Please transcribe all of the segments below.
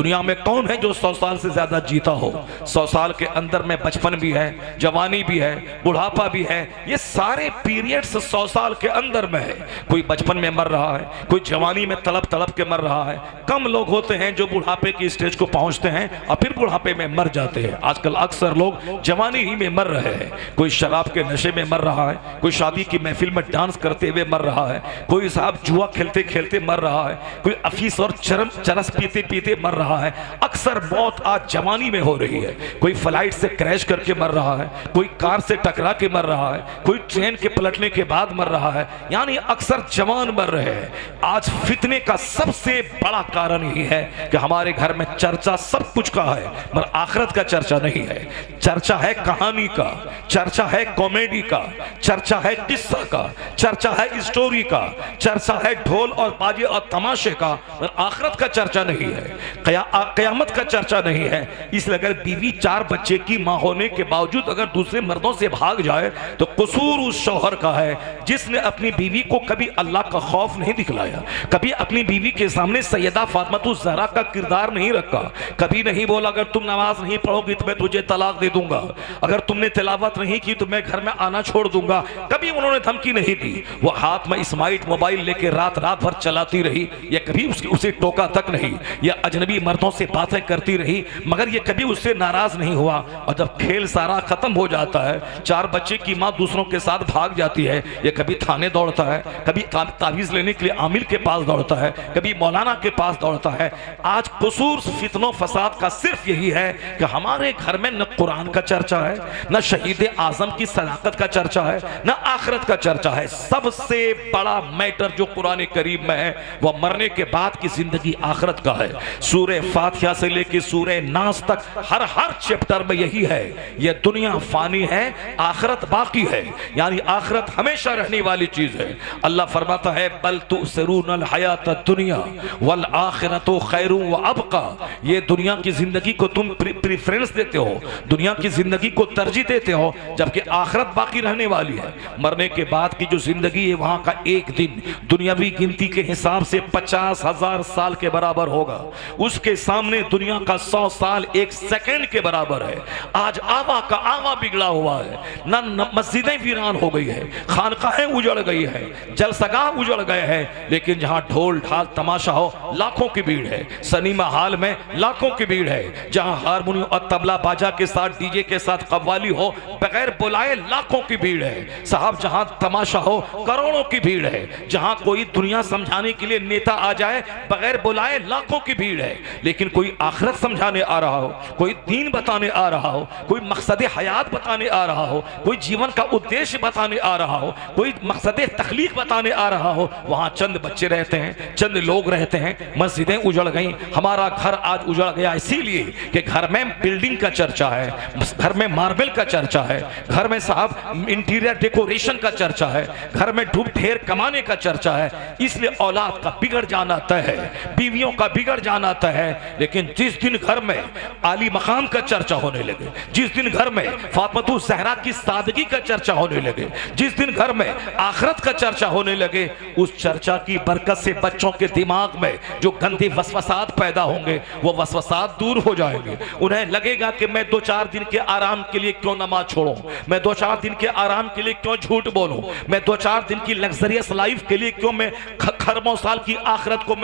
दुनिया में कौन है जो 100 साल से ज्यादा जीता हो? 100 साल के अंदर में बचपन भी है, जवानी भी है, बुढ़ापा भी है। ये सारे पीरियड्स 100 साल के अंदर में है। कोई बचपन में मर रहा है, कोई जवानी में तड़प तड़प के मर रहा है। कम लोग होते हैं जो बुढ़ापे की स्टेज को पहुंचते हैं और फिर बुढ़ापे में मर जाते हैं। आजकल अक्सर लोग जवानी ही में मर रहे हैं। कोई शराब के नशे में मर रहा है, कोई शादी की महफिल में डांस करते हुए मर रहा है, कोई साहब जुआ खेलते खेलते मर रहा है, कोई अफीस और चरस पीते पीते मर रहा है। अक्सर मौत आज जवानी में हो रही है। कोई फ्लाइट से क्रैश करके मर रहा है, कोई कार से टकरा के मर रहा है, कोई ट्रेन के पलटने के बाद मर रहा है। यानी अक्सर जवान मर रहे हैं। आज फितने का सबसे बड़ा कारण यही है कि हमारे घर में चर्चा सब कुछ का है मगर आखिरत का चर्चा नहीं है। चर्चा है कहानी का, चर्चा है कॉमेडी का, चर्चा है किस्सा का, चर्चा है स्टोरी का, चर्चा है ढोल और बाजे और तमाशे का, मगर आखिरत का चर्चा नहीं है। कयामत का चर्चा नहीं है। इसलिए अगर बीवी 4 बच्चे की मां होने के बावजूद अगर दूसरे मर्दों से भाग जाए तो कसूर उस शौहर का है जिसने अपनी बीवी को कभी अल्लाह का खौफ नहीं दिखलाया, कभी अपनी बीवी के सामने सैयदा फातिमातुज़ ज़हरा का किरदार नहीं रखा, कभी नहीं बोला अगर तुम नमाज नहीं पढ़ोगी तो मैं तुझे तलाक दे दूंगा, अगर तुमने तिलावत नहीं की तो मैं घर में आना छोड़ दूंगा। कभी उन्होंने धमकी नहीं दी। वो हाथ में स्मार्ट मोबाइल लेके रात रात भर चलाती रही, ये कभी उसे टोका तक नहीं। ये अजनबी मर्दों से बातें करती रही मगर ये कभी उससे नाराज नहीं हुआ। और जब खेल सारा खत्म हो जाता है, 4 बच्चे की मां दूसरों के साथ भाग जाती है, ये कभी थाने दौड़ता है, कभी तावीज लेने के लिए आमिर के पास दौड़ता है, कभी मौलाना के पास दौड़ता है। आज कसूर फितनो फसाद का सिर्फ यही है कि हमारे घर में न कुरान का चर्चा है, न शहीद आजम की सदाकत का चर्चा है, न आखिरत का चर्चा है। सबसे बड़ा मैटर जो कुरान करीम में है वह मरने के बाद की जिंदगी आखिरत का है। सूरे फातिहा से लेकर सूरे नास तक हर चैप्टर में यही है। यह दुनिया फानी है, आखिरत बाकी है। यानी आखिरत हमेशा रहने वाली चीज है। अल्लाह फरमाता है बल तुसिरूनल हयात दुनिया वल आखिरतु खैरु व अबका। ये दुनिया की जिंदगी को तुम प्रेफरेंस देते हो, दुनिया की जिंदगी को तरजीह देते हो, जबकि आखिरत बाकी रहने वाली है। मरने के बाद की जो जिंदगी है वहां का एक दिन दुनियावी गिनती के हिसाब से 50,000 साल के बराबर होगा। उसके सामने दुनिया का 100 साल एक सेकंड के बराबर है। आज आवा का आवा बिगड़ा हुआ है, न मस्जिदें वीरान हो गई है, खानकाहें उजड़ गई है, जलसगाह उजड़ गए हैं। लेकिन जहां ढोल ढाल तमाशा हो लाखों की भीड़ है, सिनेमा हॉल में लाखों की भीड़ है, जहां हारमोनियम और तबला बाजा के साथ डीजे के साथ कव्वाली हो बगैर बुलाए लाखों की भीड़ है। साहब जहां तमाशा हो करोड़ों की भीड़ है, जहां कोई दुनिया समझाने के लिए नेता आ जाए बगैर बुलाए लाखों की भीड़ है। लेकिन कोई आखिरत समझाने आ रहा हो, कोई दीन बताने आ रहा हो, कोई मकसद हयात बताने आ रहा हो, कोई जीवन का उद्देश्य बताने आ रहा हो, कोई मकसद तखलीक बताने आ रहा हो, वहां चंद बच्चे रहते हैं, चंद लोग रहते हैं। मस्जिदें उजड़ गई, हमारा घर आज उजड़ गया इसीलिए कि घर में बिल्डिंग का चर्चा है, घर में मार्बल का चर्चा है, घर में साहब इंटीरियर डेकोरेशन का चर्चा है, घर में ढूंढ ढेर कमाने का चर्चा है। इसलिए औलाद का बिगड़ जाना तय है, बीवियों का बिगड़ जाना तय है। लेकिन जिस दिन घर में आली मकाम का चर्चा होने लगे, जिस दिन घर में फातिमातुज़ ज़हरा की सादगी का चर्चा होने लगे, जिस दिन घर में आखिरत का चर्चा होने लगे, उस चर्चा की बरकत से बच्चों के दिमाग में जो गंदे वसवसात पैदा होंगे वो वसवसात दूर हो जाएंगे। उन्हें लगेगा कि मैं 2-4 दिन के आराम के लिए क्यों नमाज छोड़ूं, मैं 2-4 दिन के आराम के लिए क्यों झूठ बोलूं, मैं 2-4 दिन की लग्जरियस लाइफ के लिए क्यों मैं खरबों साल की आखिरत को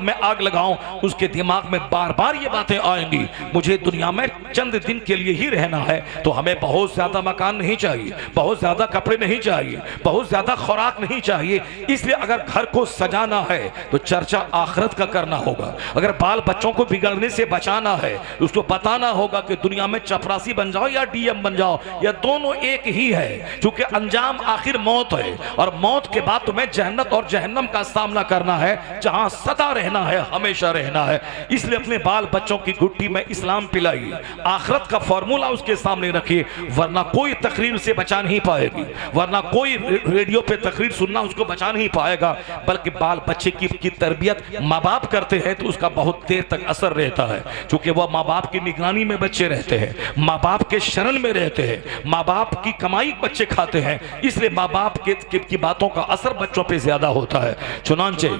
मैं आग लगाऊं। उसके दिमाग में बार बार ये बातें आएंगी, मुझे दुनिया में चंद दिन के लिए ही रहना है, तो हमें बहुत ज्यादा मकान नहीं चाहिए, बहुत ज्यादा कपड़े नहीं चाहिए, बहुत ज्यादा खुराक नहीं चाहिए। इसलिए अगर घर को सजाना है तो चर्चा आखिरत का करना होगा। अगर बाल बच्चों को बिगड़ने से बचाना है तो उसको बताना होगा कि दुनिया में चपरासी बन जाओ या डीएम बन जाओ, या दोनों एक ही है, क्योंकि अंजाम आखिर मौत है और मौत के बाद तुम्हें जन्नत और जहन्नम का सामना करना है, जहां सदा रहना है, हमेशा रहना है। इसलिए अपने बाल बच्चों की गुट्टी में इस्लाम पिलाइए, आखिरत का फॉर्मूला उसके सामने रखिए, वरना कोई तकरीर से बचा नहीं पाएगी, वरना कोई रेडियो पे तकरीर सुनना उसको बचा नहीं पाएगा। बल्कि बाल बच्चे की तरबियत माँ बाप करते हैं तो उसका बहुत देर तक असर रहता है, क्योंकि वह माँ बाप की निगरानी में बच्चे रहते हैं, माँ बाप के शरण में रहते हैं, माँ बाप की कमाई बच्चे खाते हैं। इसलिए माँ बाप की बातों का असर बच्चों पे ज्यादा होता है। चुनांचे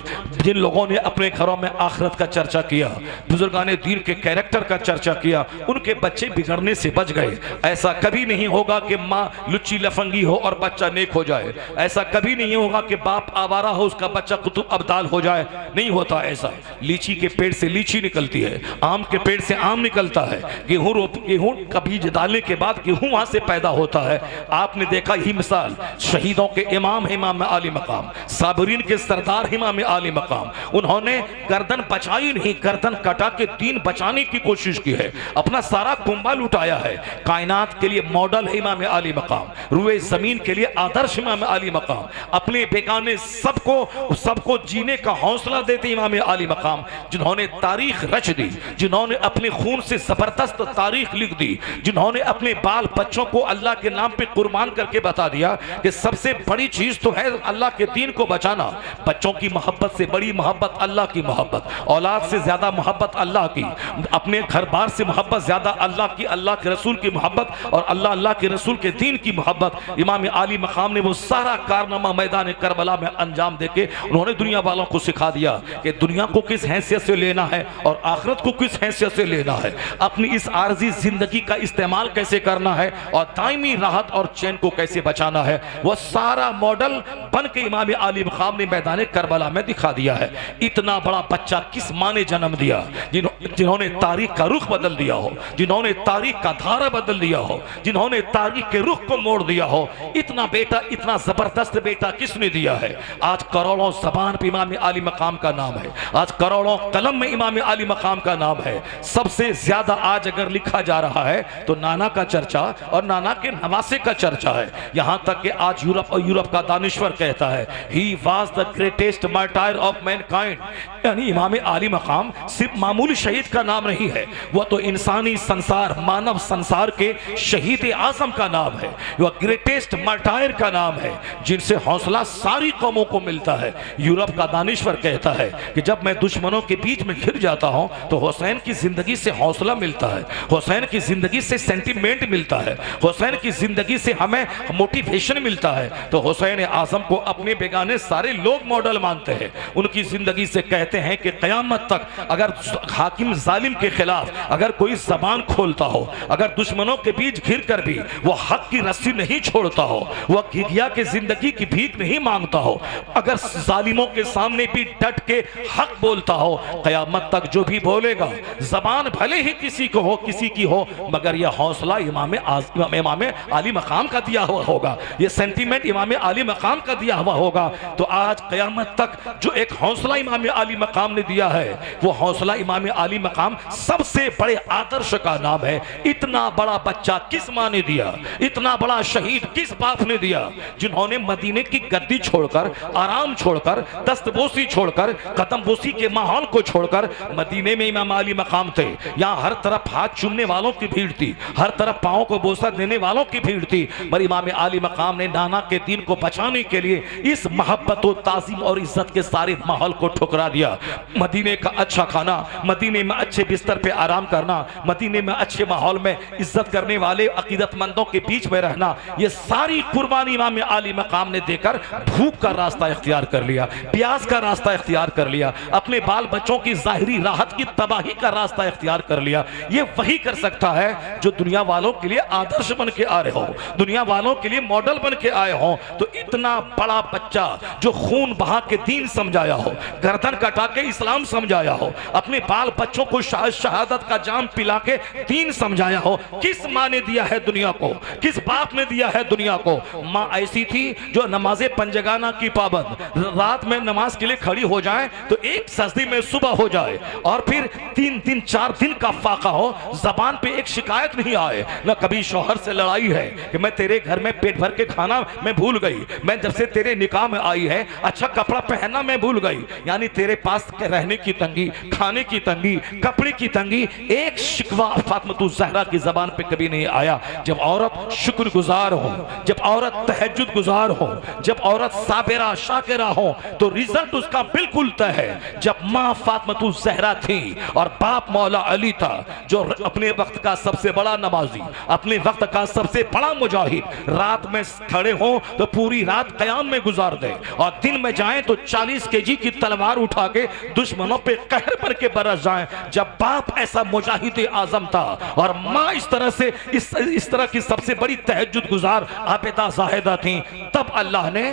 जिन लोगों ने अपने घरों में आखिरत का का चर्चा किया, बुजुर्गान दीन के कैरेक्टर का चर्चा किया, उनके बच्चे बिगड़ने से बच गए। ऐसा कभी नहीं होगा कि माँ लुच्ची लफंगी हो और बच्चा नेक हो जाए। ऐसा कभी नहीं होगा कि बाप आवारा हो उसका बच्चा कुतुब अब्दाल हो जाए। नहीं होता ऐसा। लीची के पेड़ से लीची निकलती है, आम के पेड़ से आम निकलता है, गेहूं का बीज डालने के बाद गेहूं वहां से पैदा होता है। आपने देखा ही मिसाल शहीदों के इमाम इमाम आली मकाम, साबरीन के सरदार इमाम आली मकाम, उन्होंने गर्दन बचाई नहीं, गर्दन कटा के दीन बचाने की कोशिश की है, अपना सारा कुंबा लुटाया है। कायनात के लिए मॉडल है इमाम आली मकाम, रुए जमीन के लिए आदर्श इमाम आली मकाम, अपने बेगाने सबको जीने का हौसला देते इमाम आली मकाम, जिन्होंने तारीख रच दी, जिन्होंने अपने खून से जबरदस्त तारीख लिख दी, जिन्होंने अपने बाल बच्चों को अल्लाह के नाम पे कुर्बान करके बता दिया कि सबसे बड़ी चीज तो है अल्लाह के दीन को बचाना। बच्चों की मोहब्बत से बड़ी मोहब्बत अल्लाह की मोहब्बत, औलाद से ज्यादा मोहब्बत अल्लाह की, अपने घर बार से मोहब्बत ज्यादा अल्लाह की, अल्लाह के रसूल की मोहब्बत और अल्लाह के रसूल के दीन की मोहब्बत। इमाम आली मकाम ने वो सारा कारनामा मैदान करबला में अंजाम देके उन्होंने दुनिया वालों को सिखा दिया कि दुनिया को किस हैसियत से लेना है और आखिरत को किस हैसियत से लेना है, अपनी इस आर्जी जिंदगी का इस्तेमाल कैसे करना है और दायमी राहत और चैन को कैसे बचाना है। वो सारा मॉडल बन के इमाम आली मकाम ने मैदान करबला में दिखा दिया है। इतना बड़ा बच्चा किस माँ ने जन्म दिया, जिन्होंने तारीख का रुख बदल दिया हो, जिन्होंने तारीख का धारा बदल दिया हो, जिन्होंने तारीख के रुख को मोड़ दिया हो। इतना बेटा, इतना जबरदस्त बेटा किसने दिया है? आज करोड़ों जबान पे इमाम आली मकाम का नाम है, आज करोड़ों कलम में इमाम आली मकाम का नाम है। सबसे ज्यादा आज अगर लिखा जा रहा है तो नाना का चर्चा और नाना के नवासे का चर्चा है। यहां तक कि आज यूरोप का दानिश्वर कहता है he was the greatest martyr of mankind, यानी इमाम आली मकाम सिर्फ मामूली शहीद का नाम नहीं है, वह तो इंसानी संसार, मानव संसार के शहीद आजम का नाम है, वह ग्रेटेस्ट मार्टायर का नाम है, जिनसे हौसला सारी कौमों को मिलता है। यूरोप का दानिश्वर कहता है कि जब मैं दुश्मनों के बीच में घिर जाता हूं तो हुसैन की जिंदगी से हौसला मिलता है, हुसैन की जिंदगी से सेंटीमेंट मिलता है, हुसैन की जिंदगी से हमें मोटिवेशन मिलता है। तो हुसैन आजम को अपने बेगाने सारे लोग मॉडल मानते हैं। उनकी जिंदगी से कहते हैं कि क़यामत तक अगर हाकिम जालिम के खिलाफ अगर कोई जबान खोलता हो, अगर दुश्मनों के बीच घिर कर भी वो हक की रस्सी नहीं छोड़ता हो, वह घिघिया के जिंदगी की भीख नहीं मांगता हो, अगर जालिमों के सामने भी डट के हक बोलता हो, क़यामत तक जो भी बोलेगा, जबान भले ही किसी को हो, किसी की हो, मगर यह हौसला इमाम आली मकाम का दिया हुआ होगा, यह सेंटीमेंट इमाम आली मकाम का दिया हुआ होगा। तो आज क़यामत तक जो एक हौसला इमाम आली मकाम ने दिया है, वो हौसला इमाम आली मकाम सबसे बड़े आदर्श का नाम है। इतना बड़ा बच्चा किस माँ ने दिया, इतना बड़ा शहीद किस बाप ने दिया, जिन्होंने मदीने की गद्दी छोड़कर, आराम छोड़कर, दस्तबोसी छोड़कर, कदमबोसी के माहौल को छोड़कर मदीने में इमाम आली मकाम थे। यहाँ हर तरफ हाथ चूमने वालों की भीड़ थी, हर तरफ पाँव को बोसा देने वालों की भीड़ थी, पर इमाम आली मकाम ने नाना के दीन को बचाने के लिए इस मोहब्बत और ताज़ीम और इज्जत के सारे माहौल को ठुकरा दिया। मदीने का अच्छा खाना, मदीने में अच्छे बिस्तर पे आराम करना, मदीने में अच्छे माहौल में इज्जत करने वाले अकीदतमंदों के बीच में रहना, ये सारी कुर्बानी इमाम आली मकाम ने देकर भूख का रास्ता इख्तियार कर लिया, प्यास का रास्ता इख्तियार कर लिया, अपने बाल बच्चों की जाहिरी राहत की तबाही का रास्ता इख्तियार कर लिया। ये वही कर सकता है जो दुनिया वालों के लिए आदर्श बन के आ रहे हो, दुनिया वालों के लिए मॉडल बन के आए हो। तो इतना बड़ा बच्चा जो खून बहा के दीन समझाया हो, गर्दन कटा के इस्लाम समझाया हो, अपने बाल बच्चों को शहादत का जाम पिला के दीन समझाया हो, किस माँ ने दिया है दुनिया को, किस बाप ने दिया है दुनिया को? माँ ऐसी थी जो नमाज़े पंजगाना की पाबंद, रात में नमाज के लिए खड़ी हो जाए तो एक सजदी में सुबह हो जाए और फिर 3 दिन 4 दिन का फाका हो, जबान पे एक शिकायत नहीं आए, न कभी शौहर से लड़ाई है कि मैं तेरे घर में पेट भर के खाना मैं भूल गई, मैं जब से तेरे निकाह में आई है अच्छा कपड़ा पहनना मैं भूल गई, यानी तेरे पास रहने की तंगी, खाने की तंगी, कपड़े की तंगी, एक शिकवा फातिमा ज़हरा की जबान पे कभी नहीं आया। जब औरत शुक्रगुजार हो, जब औरत तहज्जुद गुजार हो, जब औरत साबिरा शाकिरा हो, तो रिजल्ट उसका बिल्कुल तय है। जब माँ फातिमा ज़हरा थी और बाप मौला अली था, जो अपने वक्त का सबसे बड़ा नमाजी, अपने वक्त का सबसे बड़ा मुजाहिद, रात में खड़े हो तो पूरी रात क़याम में गुजार दे और दिन में जाए तो 40 केजी की तलवार उठा के दुश्मनों दिलों पे कहर बन के बरस जाए। जब बाप ऐसा मुजाहिद आजम था और माँ इस तरह से इस तरह की सबसे बड़ी तहज्जुद गुजार आबिदा जाहिदा थी, तब अल्लाह ने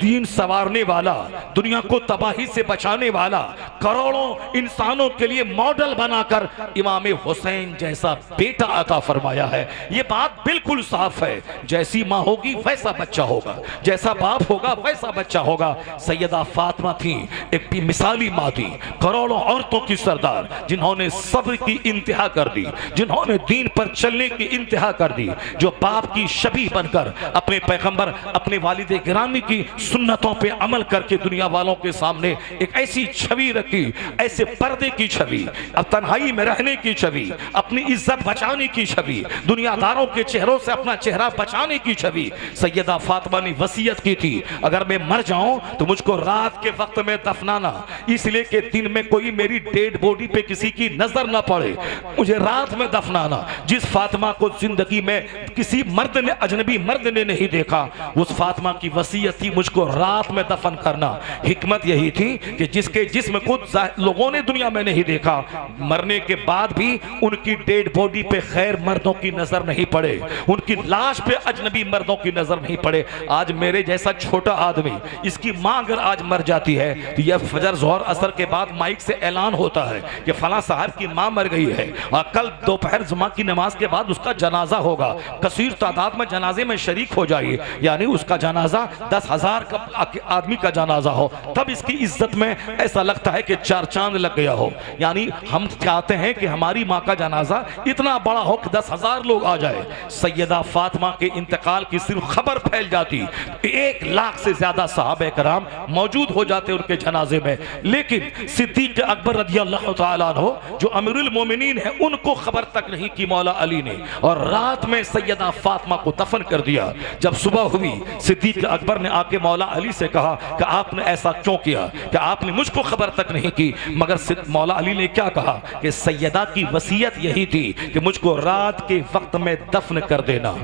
दीन संवारने वाला, दुनिया को तबाही से बचाने वाला, करोड़ों इंसानों के लिए मॉडल बनाकर इमाम हुसैन जैसा बेटा अता फरमाया है। ये बात बिल्कुल साफ है, जैसी माँ होगी वैसा बच्चा होगा, जैसा बाप होगा वैसा बच्चा होगा। सैयदा फातिमा थी एक भी मिसाली माँ थी, करोड़ों औरतों की सरदार, जिन्होंने सब्र की इंतहा कर दी, जिन्होंने दीन पर चलने की इंतहा कर दी, जो बाप की शबीह बनकर अपने पैगंबर, अपने वालिद गिरामी की सुन्नतों पे अमल करके दुनिया वालों के सामने एक ऐसी छवि रखी, ऐसे पर्दे की छवि, अब तन्हाई में रहने की छवि, अपनी इज्जत बचाने की छवि, दुनियादारों के चेहरों से अपना चेहरा बचाने की छवि। सैयदा फातिमा ने वसीयत की थी, अगर मैं मर जाऊं तो मुझको रात के वक्त में दफनाना, इसलिए कि दिन में कोई मेरी डेड बॉडी पे किसी की नजर ना पड़े, मुझे रात में दफनाना। जिस फातिमा को जिंदगी में किसी मर्द ने, अजनबी मर्द ने नहीं देखा, उस फातिमा की वसीयत थी मुझको रात में दफन करना। हिकमत यही थी कि जिसके जिस्म को लोगों ने दुनिया में नहीं देखा, मरने के बाद भी उनकी डेड बॉडी पे खैर मर्दों की नजर नहीं पड़े, उनकी लाश पे अजनबी मर्दों की नजर नहीं पड़े। आज मेरे जैसा छोटा आदमी, इसकी मां अगर आज मर जाती है तो यह फजर जोहर असर के बाद माइक से ऐलान होता है कि फला साहब की मां मर गई है, और कल दोपहर जुमा की नमाज के बाद उसका जनाजा होगा, कसीर तादाद में जनाजे में शरीक हो जाइए, यानी उसका जनाजा 10,000 आदमी का जनाजा हो, तब इसकी इज्जत में ऐसा लगता है कि 4 चांद लग गया हो। यानी हम चाहते हैं कि हमारी मां का जनाजा इतना बड़ा हो कि 10,000 लोग आ जाए। सैयदा फातिमा के इंतकाल की सिर्फ खबर फैल जाती, 1 लाख से ज्यादा सहाबा कराम मौजूद हो जाते उनके जनाजे में, लेकिन सिद्दीक अकबर रज़ियल्लाहु ताला अन्हु जो अमीरुल मोमिनीन है, उनको खबर तक नहीं की मौला अली ने, और रात में सैयदा फातिमा को दफन कर दिया। जब सुबह हुई, सिद्दीक अकबर ने आके मौला अली से कहा कि आपने ऐसा क्यों किया, कि आपने मुझको खबर तक नहीं की। मगर मौला अली ने क्या कहा कि सैयदा की वसीयत यही थी कि मुझको रात के वक्त में दफन कर देना,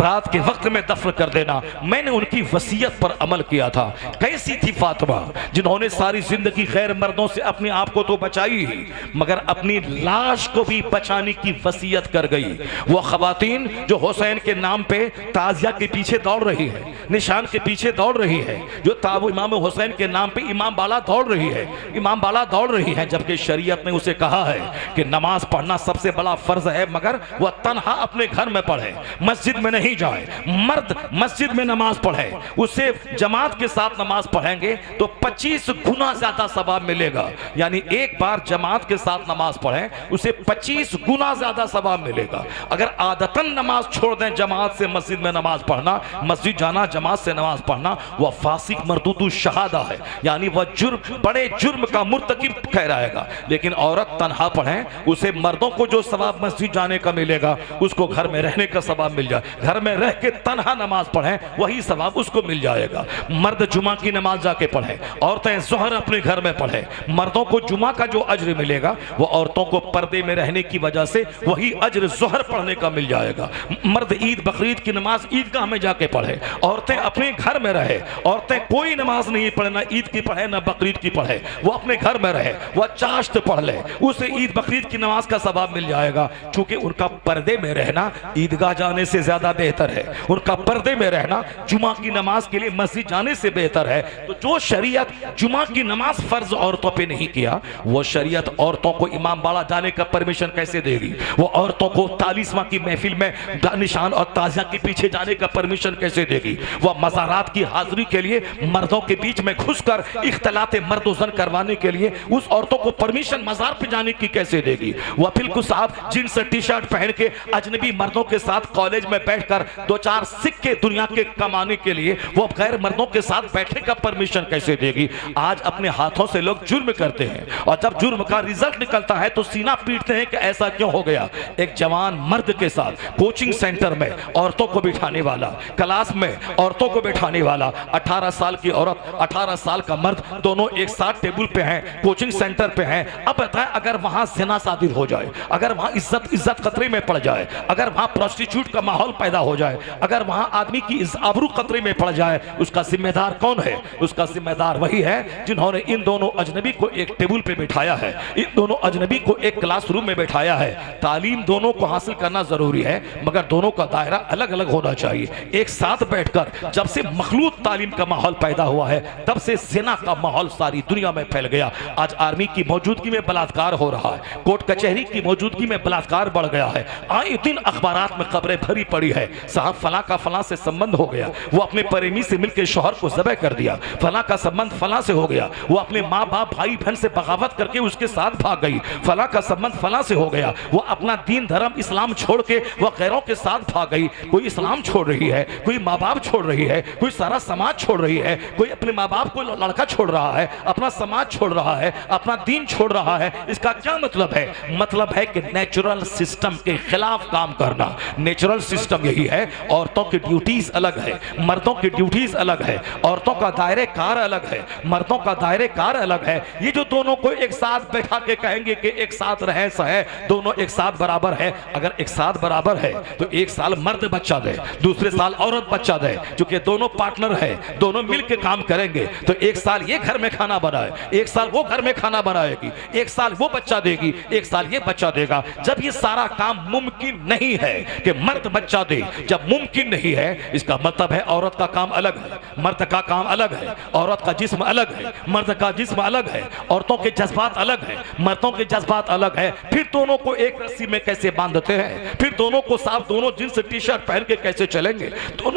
रात के वक्त में दफन कर देना। मैंने उनकी वसीयत पर अमल किया था। कैसी थी फातिमा, जिन्होंने सारी जिंदगी गैर मर्दों से अपने आप को तो बचाई ही, मगर अपनी लाश को भी बचाने की वसीयत कर गई। वो खवातीन जो हुसैन के नाम पे ताजिया के पीछे दौड़ रही है, निशान के पीछे दौड़ रही है, जो ताबू इमाम हुसैन के नाम पे इमाम बाला दौड़ रही है, इमाम बाला दौड़ रही है, जबकि शरीयत ने उसे कहा है कि नमाज पढ़ना सबसे बड़ा फर्ज है, मगर वह तन्हा अपने घर में पढ़े, मस्जिद में नहीं जाए। मर्द मस्जिद में नमाज पढ़े, उसे जमात के साथ नमाज पढ़ेंगे तो 25 गुना ज्यादा सवाब मिलेगा। यानी एक बार जमात के साथ नमाज पढ़े, उसे 25 गुना ज्यादा सवाब मिलेगा। अगर आदतन नमाज छोड़ दें, जमात से मस्जिद में नमाज पढ़ना, मस्जिद जाना, जमात से नमाज पढ़ना, वह फासिक मरदूदु शहादा है, यानी वह जुर्म, बड़े जुर्म का मुर्तकिब कहलाएगा। लेकिन औरत तन्हा पढ़े, उसे मर्दों को जो सवाब मस्जिद जाने का मिलेगा, उसको घर में रहने का सवाब मिल जाए। घर में रह के तन्हा नमाज पढ़े, वही सवाब उसको मिल जाएगा। मर्द जुमा की नमाज जाके पढ़े, औरतें ज़ोहर अपने घर में पढ़े, मर्दों को जुमा का जो अज्र मिलेगा वो औरतों को पर्दे में रहने की वजह से वही अज्र ज़ोहर पढ़ने का मिल जाएगा। मर्द ईद बकरीद की नमाज ईदगाह में जाके पढ़े, औरतें अपने घर में रहे, औरतें कोई नमाज नहीं पढ़े, ना ईद की पढ़े ना बकरीद की पढ़े, वो अपने घर में रहे, वह चाश्त पढ़ ले, उसे ईद बकरीद की नमाज का सवाब मिल जाएगा। चूंकि उनका पर्दे में रहना ईदगाह जाने से ज्यादा बेहतर है, उनका पर्दे में रहना जुमा की नमाज के लिए मस्जिद जाने से बेहतर है। तो जो शरीयत जुमा की नमाज फर्ज औरतों पे नहीं किया, वो शरीयत औरतों को इमाम बाड़ा जाने का परमिशन कैसे देगी? वो औरतों को 40वां की महफिल में निशान और ताजिया के पीछे जाने का परमिशन कैसे देगी? वह मज़ारात की हाजिरी के लिए मर्दों के बीच में घुसकर इख्तलात मर्द-ओ-ज़न करवाने के लिए उस औरतों को परमिशन मज़ार पे जाने की कैसे देगी? वह बिल्कुल साहब जींस टी शर्ट पहन के अजनबी मर्दों के साथ कॉलेज में बैठकर 2-4 सिक्के दुनिया के कमाने के लिए वो गैर मर्दों के साथ बैठने का परमिशन कैसे देगी? आज अपने हाथों से लोग जुर्म करते हैं, और जब जुर्म का रिजल्ट निकलता है तो सीना पीटते हैं कि ऐसा क्यों हो गया। एक जवान मर्द के साथ कोचिंग सेंटर में औरतों को बिठाने वाला, क्लास में औरतों को बिठाने वाला, 18 साल की औरत 18 साल का मर्द दोनों एक साथ टेबल पे हैं, कोचिंग सेंटर पे हैं। अब बताएं, अगर वहां ज़िना सादिर हो जाए, अगर वहां इज्जत खतरे में पड़ जाए, अगर वहां प्रोस्टिट्यूट का माहौल पैदा हो जाए, अगर वहां आदमी की आबरू खतरे में पड़ जाए, उसका जिम्मेदार कौन है? उसका जिम्मेदार वही है जिन्होंने इन दोनों अजनबी को एक टेबल पे बैठाया है, इन दोनों अजनबी को एक क्लासरूम में बैठाया है। तालीम दोनों को हासिल करना जरूरी है, मगर दोनों का दायरा अलग अलग होना चाहिए। एक साथ बैठकर जब से मखलूत तालीम का माहौल पैदा हुआ है, तब से जिना का माहौल सारी दुनिया में फैल गया। आज आर्मी की मौजूदगी में बलात्कार हो रहा है, कोर्ट कचहरी की मौजूदगी में बलात्कार बढ़ गया है। आए दिन अखबारात में खबरें भरी पड़ी है, साहब फला का फला से संबंध हो गया, वो अपने प्रेमी से मिलकर शौहर को ज़बह कर दिया, फला का संबंध फला से हो गया, वो अपने माँ बाप भाई बहन से बगावत करके उसके साथ भाग गई, फला का संबंध फला से हो गया, वो अपना दीन धर्म इस्लाम छोड़ के वो गैरों के साथ भाग गई। कोई इस्लाम छोड़ रही है, कोई माँ बाप छोड़ रही है, कोई सारा समाज छोड़ रही है, कोई अपने माँ बाप को लड़का छोड़ रहा है, अपना समाज छोड़ रहा है, अपना दीन छोड़ रहा है। इसका क्या मतलब है? मतलब है कि नेचुरल सिस्टम के खिलाफ काम करना। नेचुरल सिस्टम यही है, औरतों की ड्यूटीज अलग है, मर्दों की ड्यूटीज अलग है, औरतों का दायरे कार अलग है, मर्दों का दायरे कार अलग है। ये जो दोनों को एक साथ बैठा के कहेंगे कि एक साथ रहे सहे, दोनों एक साथ बराबर है, अगर एक साथ बराबर है तो एक साल मर्द बच्चा दे, दूसरे साल औरत बच्चा दे, क्योंकि दोनों पार्टनर है, दोनों मिलकर काम करेंगे तो एक साल ये घर में खाना बनाए, एक साल वो घर में खाना बनाएगी, एक साल वो बच्चा देगी, एक साल ये बच्चा देगा। जब ये सारा काम मुमकिन नहीं है कि मर्द बच्चा दे, जब मुमकिन नहीं है, इसका मतलब है औरत का काम अलग है, मर्द का काम अलग है, औरत का जिस्म अलग है, मर्द का जिस्म अलग है, औरतों के जज्बात अलग है, मर्दों के जज्बात अलग है। फिर दोनों को एक रस्सी में कैसे बांधते हैं? फिर दोनों को साफ, दोनों जींस टी शर्ट पहन के कैसे चलेंगे?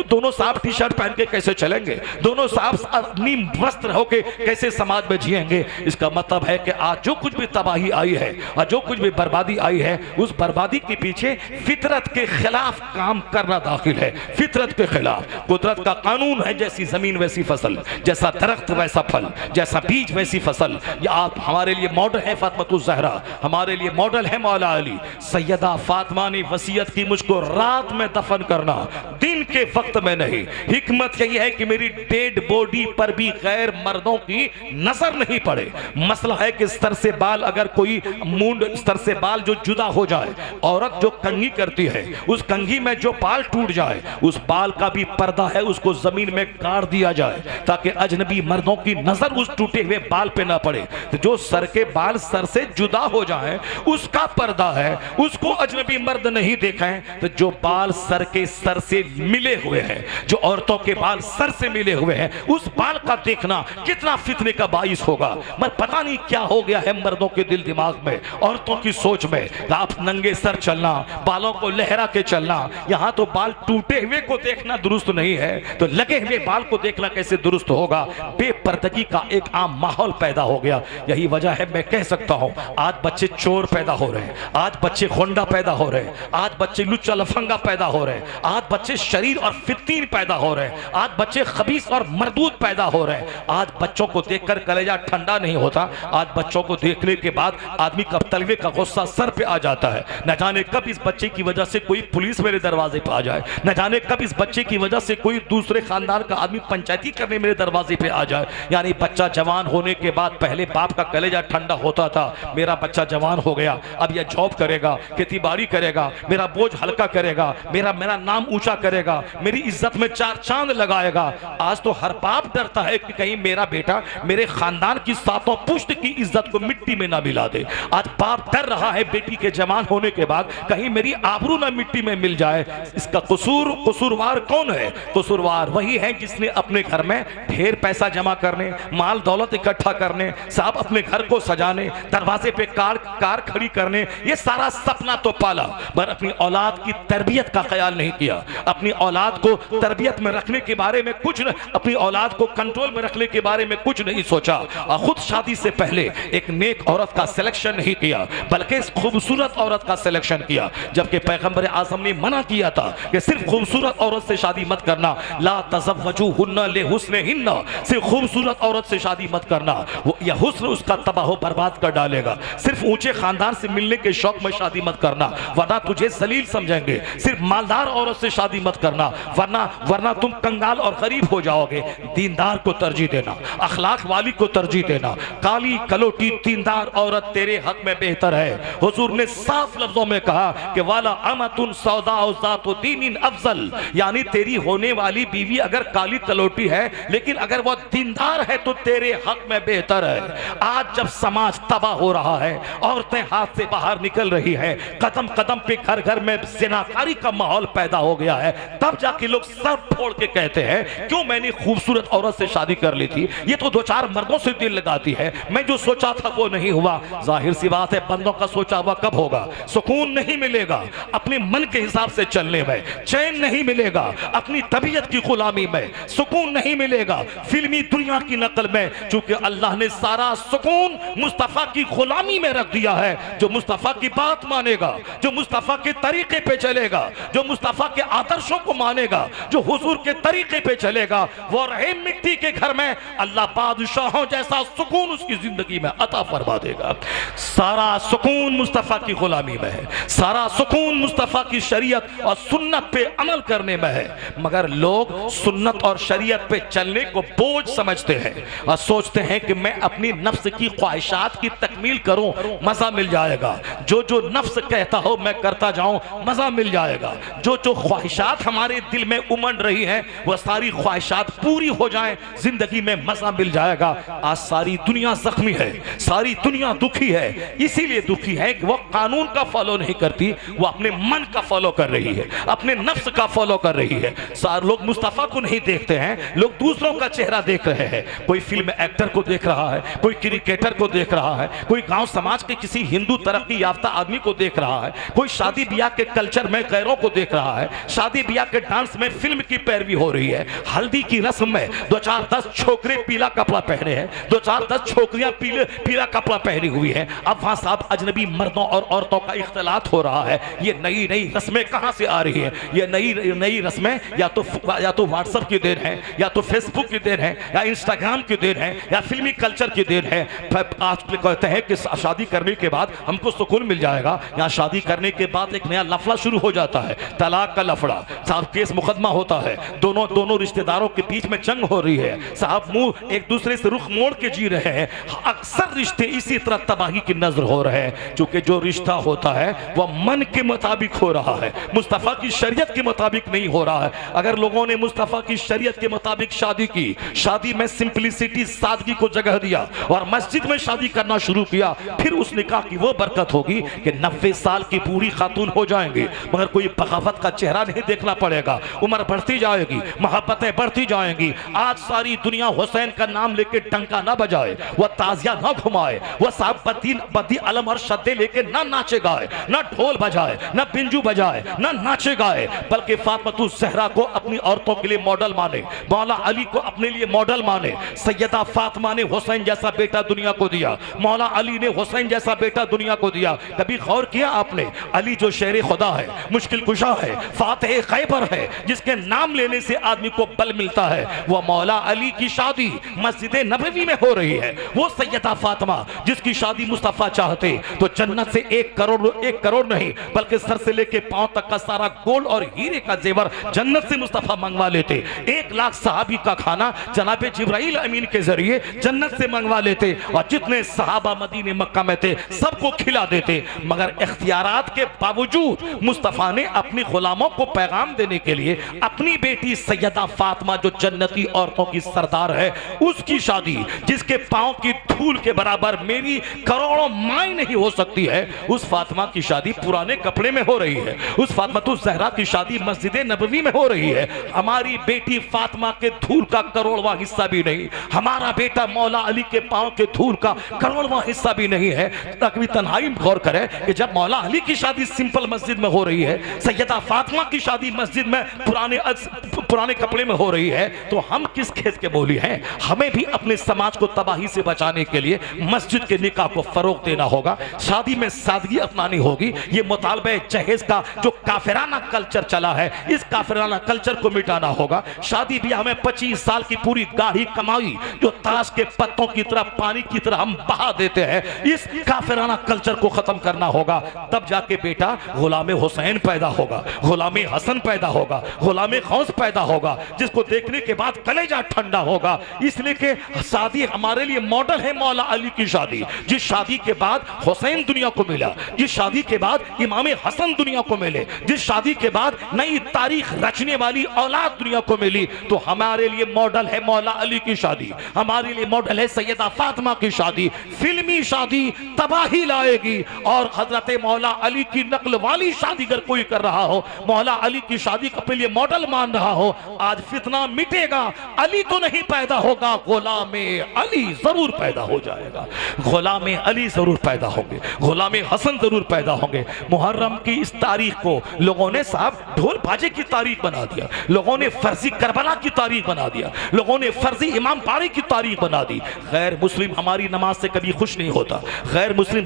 दोनों साफ टी शर्ट पहन के कैसे चलेंगे? दोनों साफ नीम वस्त्र होके कैसे समाज में जिएंगे? इसका मतलब है कि आज जो कुछ भी तबाही आई है और जो कुछ भी बर्बादी आई है, उस बर्बादी के पीछे फितरत के खिलाफ काम करना दाखिल है। फितरत के खिलाफ कुदरत का कानून है, जैसी जमीन वैसी फसल, जैसा दरख्त वैसा फल, जैसा बीज वैसी फसल। ये आप हमारे लिए मॉडल है फातिमा ज़हरा, हमारे लिए मॉडल है मौला अली। सैयदा फातिमा ने वसीयत की मुझको रात में दफन करना, दिन के वक्त में नहीं। हिकमत यही है कि मेरी डेड बॉडी पर भी गैर मर्दों की नजर नहीं पड़े। मसला है कि सर से बाल, अगर कोई मूंड सर से बाल जो जुदा हो जाए, औरत जो कंघी करती है, उस कंघी में जो बाल टूट जाए, उस बाल का भी पर्दा है, उसको जमीन में गाड़ दिया जाए ताकि अजनबी मर्दों की नजर उस टूटे हुए बाल पे ना पड़े। तो जो सर के बाल सर से जुदा हो जाए, उसका पर्दा है, उसको अजनबी मर्द नहीं देखें। तो जो बाल सर के सर से मिले हुए हैं, जो औरतों के बाल सर से मिले हुए हैं, उस बाल का देखना कितना फितने का बाइस होगा। मैं पता नहीं क्या हो गया है मर्दों के दिल दिमाग में, औरतों की सोच में। आप नंगे सर चलना, बालों को लहरा के चलना, यहां तो बाल टूटे हुए को देखना दुरुस्त नहीं है, तो लगे हुए बाल को देखना कैसे दुरुस्त होगा? बेपर्दगी का एक आम माहौल पैदा हो गया। यही वजह है, मैं कह सकता हूं, आज बच्चे चोर पैदा हो रहे हैं, आज बच्चे खोंडा पैदा हो रहे हैं, आज बच्चे लुच्चा लफंगा पैदा हो रहे हैं, आज बच्चे शरीर और फितीन पैदा हो रहे हैं, आज बच्चे खबीस और मरदूद पैदा हो रहे हैं। आज बच्चों को देखकर कलेजा ठंडा नहीं होता, आज बच्चों को देखने के बाद आदमी का तलवे का गुस्सा सर पे आ जाता है। न जाने कब इस बच्चे की वजह से कोई पुलिस मेरे दरवाजे पे आ जाए, न जाने कब इस बच्चे की वजह से कोई दूसरे खानदान का आदमी पंचायती करने मेरे दरवाजे पे आ जाए। यानी बच्चा जवान होने के बाद पहले बाप का कलेजा ठंडा होता था, मेरा बच्चा जवान हो गया, अब यह जॉब करेगा, खेती बाड़ी करेगा, मेरा बोझ हल्का करेगा, मेरा नाम ऊंचा करेगा, मेरी इज्जत में चार चांद लगाएगा। आज तो हर बाप डरता है कि कहीं मेरा बेटा मेरे खानदान की सातों पुश्त की इज्जत को मिट्टी में ना मिला दे। आज बाप डर रहा है बेटी के जवान होने के बाद कहीं मेरी आबरू ना मिट्टी में मिल जाए। इसका कसूरवार कौन है? कसूरवार वही है जिसने अपने घर में ढेर पैसा जमा करने, माल दौलत इकट्ठा करने, साहब अपने घर को सजाने, दरवाजे पे कार खड़ी करने, ये सारा सपना तो पाला, पर अपनी औलाद की तरबियत का ख्याल नहीं किया, अपनी औलाद को तरबियत में रखने के बारे में कुछ न, अपनी औलाद को कंट्रोल में रखने के बारे में कुछ नहीं सोचा, और खुद शादी से पहले एक नेक औरत का सिलेक्शन नहीं किया, बल्कि खूबसूरत औरत का सिलेक्शन किया। जबकि पैगंबर आज़म ने मना किया था कि सिर्फ खूबसूरत औरत से शादी मत करना, ला तज़व्वजूहुन्ना लिहुस्निहिन्ना, सिर्फ खूबसूरत औरत से शादी मत करना, वो यह हुस्न उसका तबाह बर्बाद कर डालेगा। सिर्फ ऊंचे खानदान से मिलने के शौक में शादी मत करना, वरना तुझे जलील समझेंगे। सिर्फ मालदार औरत से शादी मत करना, वरना तुम कंगाल और गरीब हो जाओगे। दीनदार को तरजीह देना, अखलाक वाली को तरजीह देना। काली कलोटी दीनदार औरत तेरे हक में बेहतर है। हुजूर ने साफ लफ्जों में कहा कि वाला अमतुन सौदा ज़ातु दीनिन अफजल, यानी तेरी होने वाली बीवी अगर काली कलोटी है लेकिन अगर वो दीनदार है तो तेरे हक में बेहतर है। आज जब समाज तबाह हो रहा है, औरतें हाथ से बाहर निकल रही है, कदम कदम पे घर घर में जिनाकारी का माहौल पैदा हो गया है, तब जाके लोग सर फोड़ के कहते हैं क्यों मैंने खूबसूरत औरत से शादी कर ली थी, ये तो दो चार मर्दों से दिल लगाती है, मैं जो सोचा था वो नहीं हुआ। जाहिर सी बात है, बंदों का सोचा हुआ कब होगा? सुकून नहीं मिलेगा अपने मन के हिसाब से चलने में, चैन नहीं मिलेगा अपनी तबीयत की गुलामी में, सुकून नहीं मिलेगा फिल्मी दुनिया की नकल में, क्योंकि अल्लाह ने सारा सुकून मुस्तफा की गुलामी में रख दिया है। जो मुस्तफा की बात मानेगा, जो मुस्तफा के तरीके पे चलेगा, जो मुस्तफा के आदर्शों को मानेगा, जो हुजूर के तरीके पे चलेगा, वो रहे मिट्टी के घर में, अल्लाह बादशाहों जैसा सुकून उसकी जिंदगी में अता फरमा देगा। सारा सुकून मुस्तफा की गुलामी में है, सारा सुकून मुस्तफा की शरीयत और सुन्नत पे अमल करने में है। मगर लोग सुन्नत और शरीयत पे चलने को बोझ समझते हैं और सोचते हैं कि मैं अपनी नफ्स की ख्वाहिशात की तकमील करूं, मजा मिल जाएगा, जो जो नफ्स कहता हो मैं करता जाऊं, मजा मिल जाएगा। जो जो ख्वाहिशात हमारे दिल में उमड़ रही हैं वह सारी ख्वाहिशात पूरी हो जाएं, जिंदगी में मजा मिल जाएगा। आज सारी दुनिया जख्मी है, सारी दुनिया दुखी है, इसीलिए दुखी है कि वो कानून का फॉलो नहीं करती, वो अपने मन का फॉलो कर रही है, अपने नफ्स का फॉलो कर रही है। सारे लोग मुस्तफा को नहीं देखते हैं, लोग दूसरों का चेहरा देख रहे हैं। कोई फिल्म एक्टर को देख रहा है, कोई क्रिकेटर को देख रहा है, कोई गांव समाज के किसी हिंदू तरक्की याफ्ता आदमी को देख रहा है, कोई शादी ब्याह के कल्चर में गैरों को देख रहा है, शादी ब्याह के डांस में फिल्म की पैरवी हो रही है, हल्दी की रस्म में 2-4-10 छोकरे पीला कपड़ा पहने हैं, 2-4-10 छोकरियां पीला कपड़ा पहनी हुई है। अब वहां साहब अजनबी मर्दों और औरतों का इख्तलात हो रहा है। ये नई नई रस्में कहां से आ रही है? ये नई रस्में या तो व्हाट्सएप की देन है, या तो फेसबुक की देन है, या इंस्टाग्राम की देन है, या फिल्मी कल्चर की देन है। आज कहते हैं कि शादी करने के बाद हमको सुकून मिल जाएगा, या शादी करने के बाद एक नया लफड़ा शुरू हो जाता है, तलाक का लफड़ा साहब, केस मुकदमा होता है, दोनों रिश्तेदारों के बीच में जंग हो रही है साहब, मुंह एक दूसरे से रुख मोड़ के जी रहे हैं। अक्सर रिश्ते इसी तरह तबाही की नजर हो रहे हैं, क्योंकि जो रिश्ता होता है वह मन के मुताबिक हो रहा है, मुस्तफा की शरीयत के मुताबिक नहीं हो रहा है। अगर लोगों ने मुस्तफा की शरीयत के मुताबिक शादी की, शादी में सिंपलिसिटी सादगी को जगह दिया और मस्जिद में शादी करना शुरू किया, फिर उस निकाह की वो बरकत होगी कि 90 साल की पूरी खातून हो जाएंगी, मगर कोई बगावत का चेहरा नहीं देखना पड़ेगा, उम्र बढ़ती जाएगी, मोहब्बतें बढ़ती जाएंगी। आज सारी दुनिया हुसैन का नाम लेके डंका ना बजाए, वह ताजिया ना घुमाए, वह साहब बदी अलम और शद्दे लेके ना नाचे गाए, ना ढोल बजाए, ना बिंजू बजाए, ना नाचे गाए, बल्कि फातिमा ज़हरा को अपनी औरतों के लिए मॉडल माने, मौला अली को अपने लिए मॉडल माने। सैयदा फातिमा ने हुसैन जैसा बेटा दुनिया को दिया, मौला अली ने हुसैन जैसा बेटा दुनिया को दिया। कभी गौर किया आपने? अली जो शेर खुदा है, मुश्किल कुशा है, फातिह खैबर है, जिसके नाम लेने से आदमी को बल मिलता है, वह मौला अली की शादी मस्जिद नबवी में हो रही है। वो सैयदा फातिमा जिसकी शादी मुस्तफा चाहते तो जन्नत से 1 करोड़ नहीं बल्कि सर से लेके पांव तक का सारा गोल्ड और हीरे का जेवर जन्नत से मुस्तफा मंगवा लेते। 1 लाख सहाबी का खाना जनाबे जिब्राइल अमीन के जरिए जन्नत से मंगवा लेते और जितने सहाबा मदीने मक्का में थे सबको खिला देते। मगर इख्तियारात के बावजूद मुस्तफा ने अपनी गुलामों को पैगाम देने के लिए अपनी बेटी सैयदा फातिमा जो जन्नती औरतों की सरदार है उसकी शादी, जिसके पांव की धूल के बराबर मेरी करोड़ों माई नहीं हो सकती है, उस फातिमा की शादी पुराने कपड़े में हो रही है। उस फातिमा ज़हरा की शादी मस्जिद नबवी में हो रही है। हमारी बेटी फातिमा के धूल का करोड़वां हिस्सा भी नहीं, हमारा बेटा मौला अली के पांव के धूल का करोड़वां हिस्सा भी नहीं है। तकवी तन्हाई में गौर करें कि जब मौला अली की शादी सिंपल मस्जिद में हो रही है, सैयदा फातिमा की शादी मस्जिद में पुराने कपड़े में हो रही है, तो हम किस खेत के बोली हैं? हमें भी अपने समाज को तबाही से बचाने के लिए मस्जिद के निकाह को फरोग देना होगा, शादी में सादगी अपनानी होगी। ये मुतालबे जहेज का जो काफिराना कल्चर चला है, इस काफिराना कल्चर को मिटाना होगा। शादी ब्याह में 25 साल की पूरी गाढ़ी कमाई जो ताश के पत्तों की तरह पानी की तरह हम बहा देते हैं, इस काफिराना कल्चर को खत्म करना होगा। तब जाके बेटा गुलाम हुसैन पैदा होगा, गुलाम हसन पैदा होगा, गुलाम गौस पैदा होगा, जिसको देखने के बाद कलेजा ठंडा होगा। इसलिए कि शादी हमारे लिए मॉडल है मौला अली की शादी, जिस शादी के बाद हुसैन दुनिया को मिला, जिस शादी के बाद इमाम हसन दुनिया को मिले, जिस शादी के बाद नई तारीख रचने वाली औलाद दुनिया को मिली, तो हमारे लिए मॉडल है मौला अली की शादी, हमारे लिए मॉडल है सैयदा सैयदा फातिमा की शादी फिल्मी शादी तबाही लाएगी। और हजरत मौला अली की नकल वाली शादी अगर कोई कर रहा हो, मौला अली की शादी को अपने लिए मॉडल मान रहा हो, आज फितना मिटेगा। अली तो नहीं पैदा होगा, गुलाम अली जरूर पैदा हो जाएगा। गुलाम अली जरूर पैदा होंगे, गुलाम हसन जरूर पैदा होंगे। मुहर्रम की इस तारीख को लोगों ने साहब ढोल बाजे की तारीख बना दिया, लोगों ने फर्जी करबला की तारीख बना दिया, लोगों ने फर्जी इमाम बाड़ी की तारीख बना दी। गैर मुस्लिम हमारी नमाज से कभी खुश नहीं होता, गैर मुस्लिम